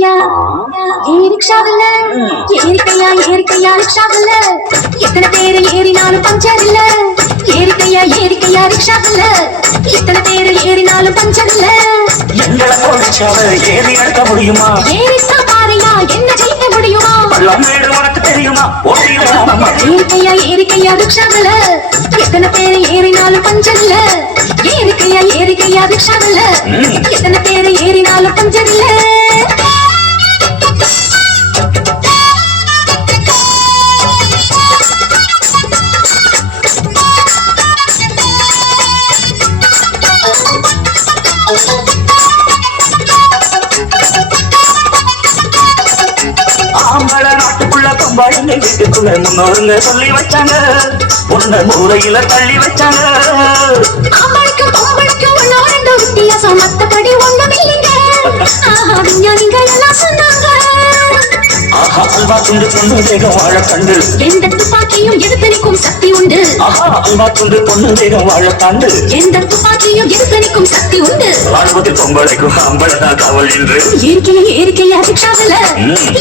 ஏறிக்கையா ரிக்ஷாவில் ஏறிக்கையா ரிக்ஷாவில் எத்தனை பேரு ஏறினாலும் பஞ்சர் இல்ல. ஏறிக்கையா ரிக்ஷாவில் எத்தனை பேரு ஏறினாலும் பஞ்சர் இல்ல. எங்களை போலீஸாவை ஏறி எடுக்க முடியுமா? ஏறித்தான் பாறையா என்ன செய்ய முடியுமா? உனக்கு தெரியுமா? ஏறிக்கையா ரிக்ஷாவில் எத்தனை பேரு ஏறினாலும் பஞ்சர் இல்ல. ஏறிக்கையா ரிக்ஷாவில் எத்தனை பேரு ஏறினாலும் பஞ்சர் இல்ல. ஆம்பள நாட்டுக்குள்ள பொம்பாடுங்க வீட்டுக்குள்ள முன்னோருங்க சொல்லி வச்சாங்க. உன்ன மூலையில தள்ளி வச்சாங்க. ஆம்பளுக்கும் பொம்பளுக்கும் ஒன்னோ ரெண்டோ வித்தியாசம், மத்தபடி ஒண்ணும் இல்லைங்க. விஞ்ஞானிகள் எல்லாம் சொன்னாங்க. ஆஹா அல்வா துண்டு பொண்ணு வேகம் வாழ கண்டு எந்த துப்பாக்கியும் எதிர்த்தனிக்கும் சக்தி உண்டு. ஆஹா அல்வா துண்டு பொண்ணு வேகம் வாழ தாண்டு எந்த துப்பாக்கியும் எதிர்த்தனிக்கும் சக்தி உண்டு. ராணுவத்தில் பொம்பளைக்கும் ஆம்பளதான் காவல் என்று. ஏறிக்கையா ரிக்ஷாவில்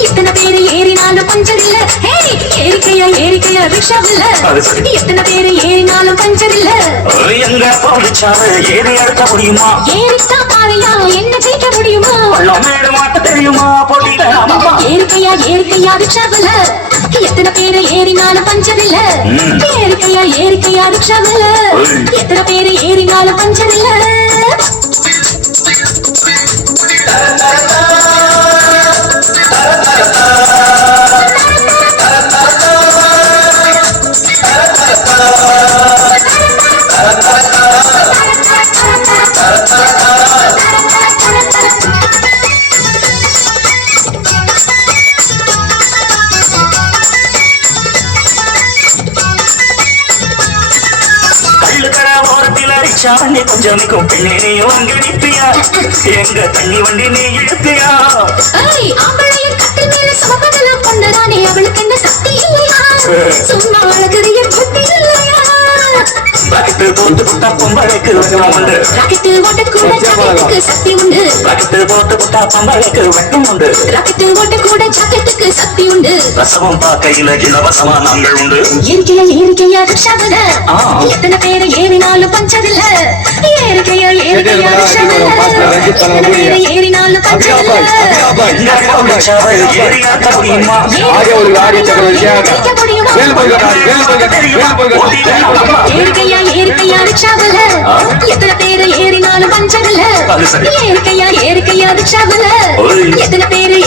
எத்தனை பேரு ஏறினாலும் பஞ்சர் இல்ல. ஏறிக்கையா ரிக்ஷாவில் எத்தனை பேரு ஏறினாலும் பஞ்சர் இல்ல. எங்க போலீஸாவை ஏறி எடுக்க முடியுமா? ஏறித்தான் பாறையா என்ன செய்ய முடியுமா? மேடு மாட்ட தெரியுமா? போட்டியில ஏறிக்கையா ரிக்ஷாவில் எத்தனை பேரு ஏறினாலும் பஞ்சர் இல்ல. ஏறிக்கையா ரிக்ஷாவில் எத்தனை பேரு ஏறினாலும் பஞ்சர் இல்ல. சாண்டி கொஞ்சம் நிற்கும் பெண்ணே நீ வாங்கி நிற்பியா? எங்க தண்ணி வண்டி நீ இழுத்தியா? அவளுக்கு என்ன சக்தி இல்லையா? சும்மா அழகிய புத்தி இல்லையா? ராக்கெட்டு போட்டு புட்டா பொம்பளைக்கு வெட்டம் உண்டு. ராக்கெட்டு ஓட்டக்கூட ஜாக்கெட்டுக்கு சக்தி உண்டு. ராக்கெட்டு போட்டு புட்டா பொம்பளைக்கு வெட்டம் உண்டு. ராக்கெட்டு ஓட்டக்கூட ஜாக்கெட்டுக்கு சக்தி உண்டு. ரசமும் பார்க்கையில இலவசமா நாங்கள் உண்டு. ஏறிக்கையா ரிக்ஷாவில் எத்தனை பேரு ஏறினாலும் பஞ்சர் இல்ல. ஏறிக்கையா ரிக்ஷாவில் எத்தனை பேரு ஏறினாலும் பஞ்சர் இல்ல. ஏறி எடுக்க முடியுமா? ஏறிக்கையா ரிக்ஷாவில் எத்தனை பேரு ஏறினாலும் பஞ்சர் இல்ல. ஏறிக்கையா ரிக்ஷாவில் எத்தனை பேரு